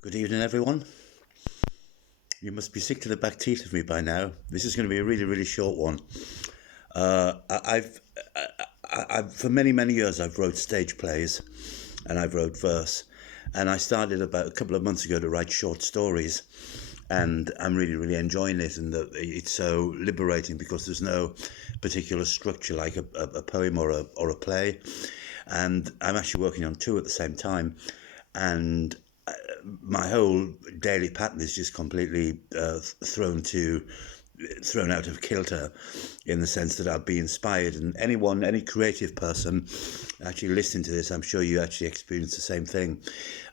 Good evening, everyone. You must be sick to the back teeth of me by now. This is going to be a really, really short one. I've for many, many years, I've wrote stage plays, and I've wrote verse, and I started about a couple of months ago to write short stories, and I'm really, really enjoying it, and it's so liberating because there's no particular structure like a poem or a play, and I'm actually working on two at the same time, and my whole daily pattern is just completely thrown out of kilter, in the sense that I'll be inspired, and any creative person actually listening to this, I'm sure you actually experience the same thing.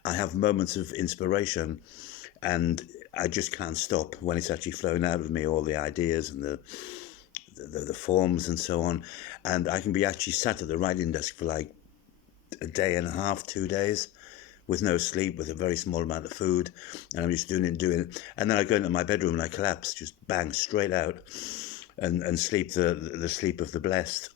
I have moments of inspiration, and I just can't stop when it's actually flowing out of me, all the ideas and the forms and so on, and I can be actually sat at the writing desk for like a day and a half, 2 days, with no sleep, with a very small amount of food, and I'm just doing it, and then I go into my bedroom and I collapse, just bang, straight out, and sleep the sleep of the blessed.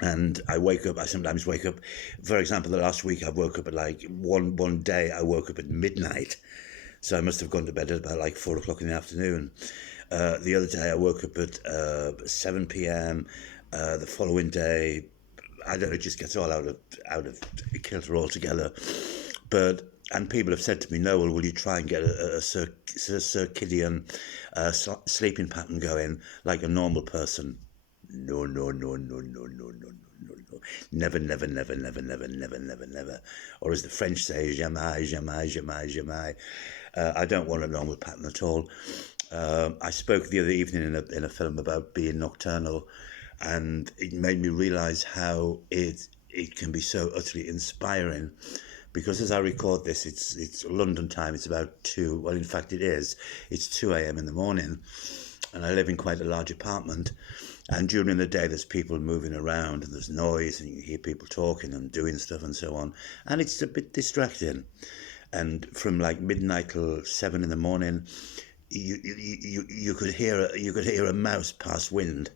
And I sometimes wake up, for example, the last week I woke up at like one day I woke up at midnight, so I must have gone to bed at about like 4 o'clock in the afternoon. The other day I woke up at 7 p.m. The following day, I don't know, it just gets all out of kilter altogether. And people have said to me, Noel, will you try and get a circadian sleeping pattern going like a normal person? No. Never. Or as the French say, jamais. I don't want a normal pattern at all. I spoke the other evening in a film about being nocturnal, and it made me realise how it can be so utterly inspiring. Because as I record this, it's London time, it's about 2, well, in fact it is, it's 2 a.m. in the morning, and I live in quite a large apartment, and during the day there's people moving around, and there's noise, and you hear people talking and doing stuff and so on, and it's a bit distracting. And from like midnight till 7 in the morning, you could hear a mouse pass wind.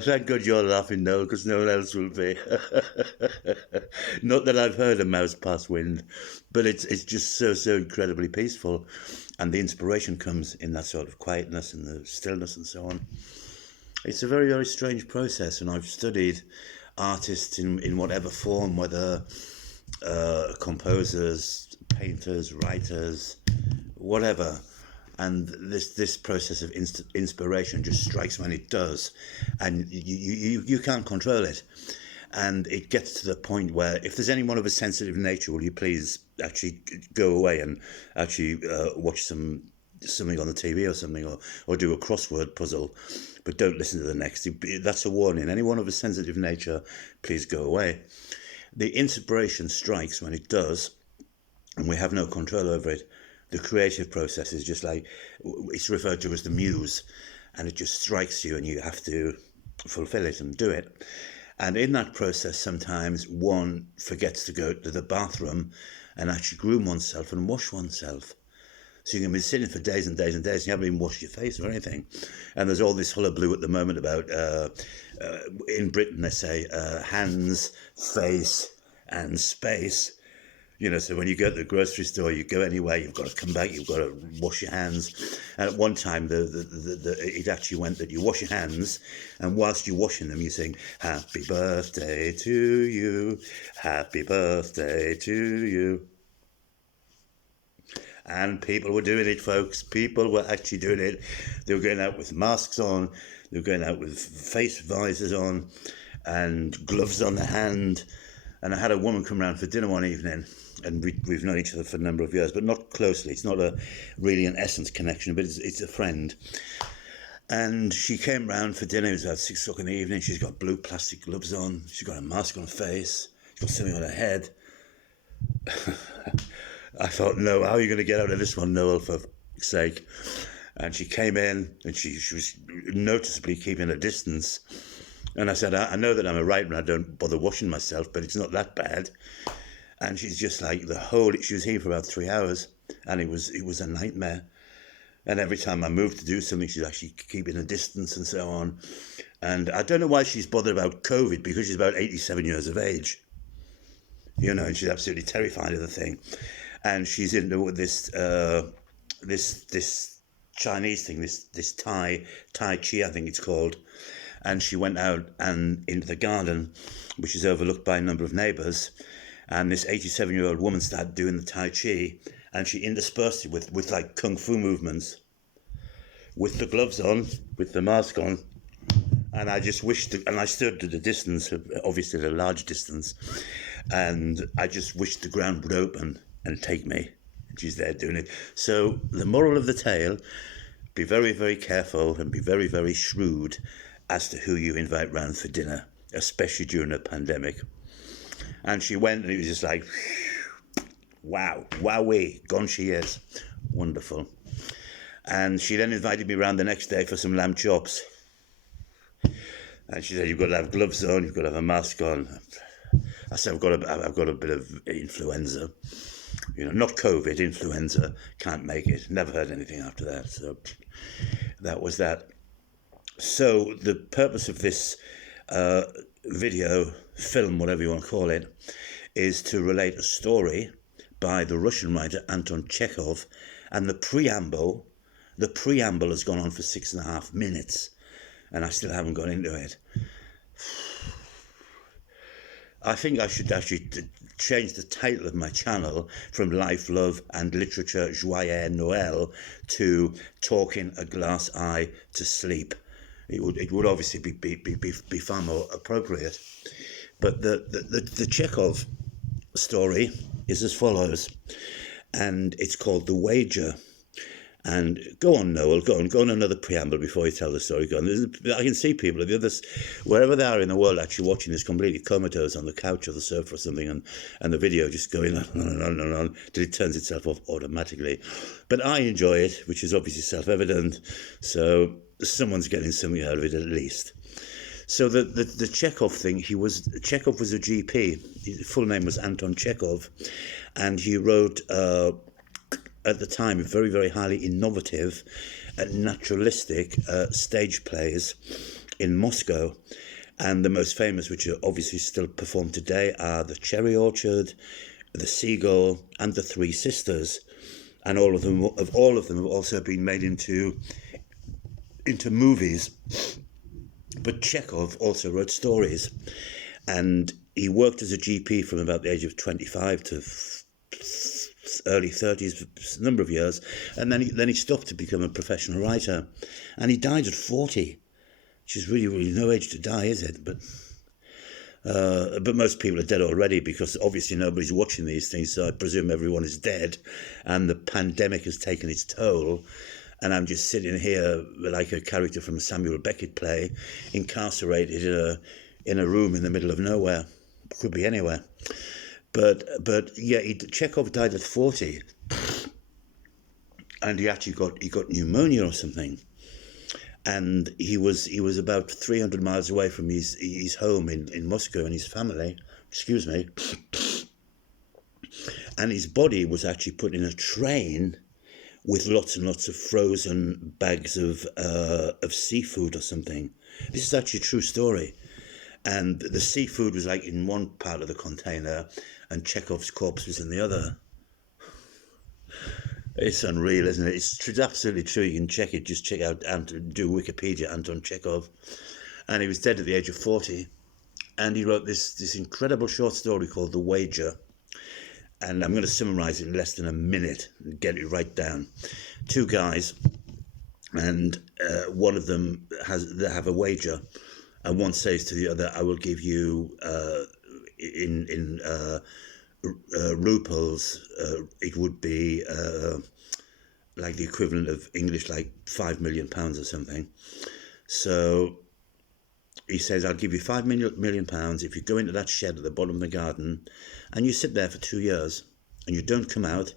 Thank God you're laughing, Noel, because no one else will be. Not that I've heard a mouse pass wind, but it's just so incredibly peaceful, and the inspiration comes in that sort of quietness and the stillness and so on. It's a very, very strange process, and I've studied artists in whatever form, whether composers, painters, writers, whatever, and this process of inspiration just strikes when it does, and you can't control it, and it gets to the point where if there's anyone of a sensitive nature, will you please actually go away and actually watch something on the TV or something, or do a crossword puzzle, but don't listen to the next. That's a warning. Anyone of a sensitive nature, please go away. The inspiration strikes when it does, and we have no control over it. The creative process is just like, it's referred to as the muse, and it just strikes you and you have to fulfill it and do it. And in that process, sometimes one forgets to go to the bathroom and actually groom oneself and wash oneself. So you can be sitting for days and days and days, and you haven't even washed your face or anything. And there's all this hullabaloo at the moment about, in Britain they say, hands, face and space. You know, so when you go to the grocery store, you go anywhere, you've got to come back, you've got to wash your hands. And at one time, it actually went that you wash your hands, and whilst you're washing them, you sing, "Happy birthday to you, happy birthday to you." And people were doing it, folks. People were actually doing it. They were going out with masks on, they were going out with face visors on, and gloves on the hand. And I had a woman come round for dinner one evening, and we've known each other for a number of years, but not closely. It's not really an essence connection, but it's a friend. And she came round for dinner. It was about 6 o'clock in the evening. She's got blue plastic gloves on. She's got a mask on her face. She's got something on her head. I thought, no, how are you going to get out of this one, Noel, for fuck's sake? And she came in, and she was noticeably keeping a distance. And I said, I know that I'm a writer and I don't bother washing myself, but it's not that bad. And she's just like, she was here for about 3 hours, and it was a nightmare. And every time I moved to do something, she's actually keeping a distance and so on. And I don't know why she's bothered about COVID, because she's about 87 years of age. You know, and she's absolutely terrified of the thing. And she's into this this Chinese thing, this Tai Chi, I think it's called. And she went out and into the garden, which is overlooked by a number of neighbours. And this 87-year-old woman started doing the Tai Chi, and she interspersed it with like kung fu movements, with the gloves on, with the mask on. And I just wished, and I stood at a distance, obviously at a large distance, and I just wished the ground would open and take me. She's there doing it. So the moral of the tale, be very, very careful and be very, very shrewd as to who you invite round for dinner, especially during a pandemic. And she went, and it was just like, wow, wowee, gone she is. Wonderful. And she then invited me round the next day for some lamb chops. And she said, you've got to have gloves on, you've got to have a mask on. I said, I've got a bit of influenza. You know, not COVID, influenza. Can't make it. Never heard anything after that. So that was that. So the purpose of this video, film, whatever you want to call it, is to relate a story by the Russian writer Anton Chekhov. And the preamble has gone on for 6.5 minutes. And I still haven't got into it. I think I should actually change the title of my channel from Life, Love and Literature Joyeux Noël to Talking a Glass Eye to Sleep. It would obviously be far more appropriate. But the Chekhov story is as follows, and it's called The Wager. And go on, Noel, go on another preamble before you tell the story. Go on. I can see people, the others, wherever they are in the world, actually watching this completely comatose on the couch or the sofa or something, and the video just going on and on till it turns itself off automatically. But I enjoy it, which is obviously self-evident, so someone's getting something out of it at least. So the Chekhov thing, Chekhov was a GP. His full name was Anton Chekhov, and he wrote at the time very, very highly innovative and naturalistic stage plays in Moscow. And the most famous, which are obviously still performed today, are The Cherry Orchard, The Seagull, and The Three Sisters. And all of them have also been made into movies. But Chekhov also wrote stories, and he worked as a GP from about the age of 25 to early 30s, a number of years, and then he stopped to become a professional writer, and he died at 40, which is really, really no age to die, is it? But most people are dead already, because obviously nobody's watching these things, so I presume everyone is dead, and the pandemic has taken its toll, and I'm just sitting here like a character from a Samuel Beckett play, incarcerated in a room in the middle of nowhere. Could be anywhere. But yeah, Chekhov died at 40, and he actually got pneumonia or something, and he was about 300 miles away from his home in Moscow and his family. Excuse me. And his body was actually put in a train with lots and lots of frozen bags of seafood or something. This is actually a true story. And the seafood was like in one part of the container, and Chekhov's corpse was in the other. It's unreal, isn't it? It's absolutely true. You can check it. Just check out and do Wikipedia, Anton Chekhov. And he was dead at the age of 40. And he wrote this incredible short story called The Wager. And I'm going to summarize it in less than a minute and get it right down. Two guys, and one of them they have a wager. And one says to the other, I will give you, in rubles, it would be like the equivalent of English, like £5 million or something. So he says, I'll give you £5 million if you go into that shed at the bottom of the garden and you sit there for 2 years and you don't come out,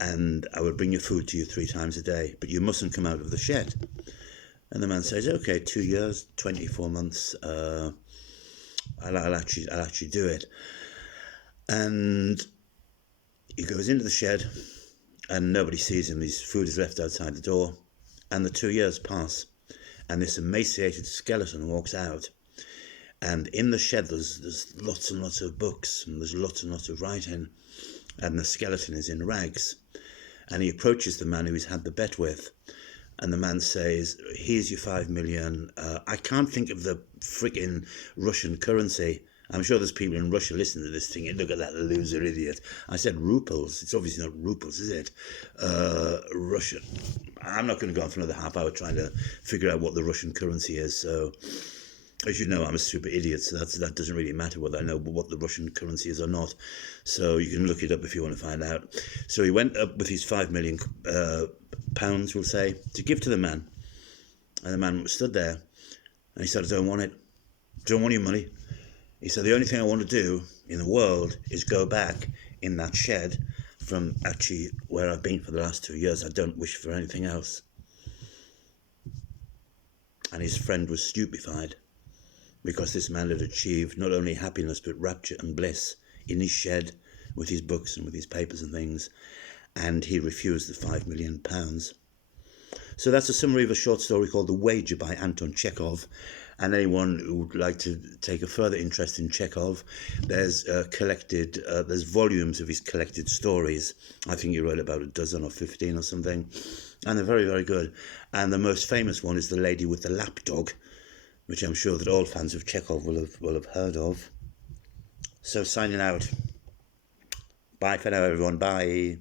and I will bring your food to you 3 times a day, but you mustn't come out of the shed. And the man says, okay, 2 years, 24 months, I'll actually do it. And he goes into the shed and nobody sees him. His food is left outside the door, and the 2 years pass, and this emaciated skeleton walks out. And in the shed, there's lots and lots of books, and there's lots and lots of writing, and the skeleton is in rags. And he approaches the man who he's had the bet with, and the man says, "Here's your 5 million. I can't think of the freaking Russian currency. I'm sure there's people in Russia listening to this thinking, look at that loser idiot. I said ruples. It's obviously not ruples, is it? Russian. I'm not going to go on for another half hour trying to figure out what the Russian currency is. So, as you know, I'm a super idiot, so that doesn't really matter whether I know what the Russian currency is or not. So you can look it up if you want to find out. So he went up with his 5 million pounds, we'll say, to give to the man. And the man stood there, and he said, "I don't want it. Don't want your money." He said, "The only thing I want to do in the world is go back in that shed from actually where I've been for the last 2 years. I don't wish for anything else." And his friend was stupefied, because this man had achieved not only happiness but rapture and bliss in his shed with his books and with his papers and things, and he refused the 5 million pounds. So that's a summary of a short story called The Wager by Anton Chekhov. And anyone who would like to take a further interest in Chekhov, there's there's volumes of his collected stories. I think he wrote about a dozen or 15 or something, and they're very, very good. And the most famous one is The Lady with the Lapdog, which I'm sure that all fans of Chekhov will have heard of. So signing out. Bye for now, everyone. Bye.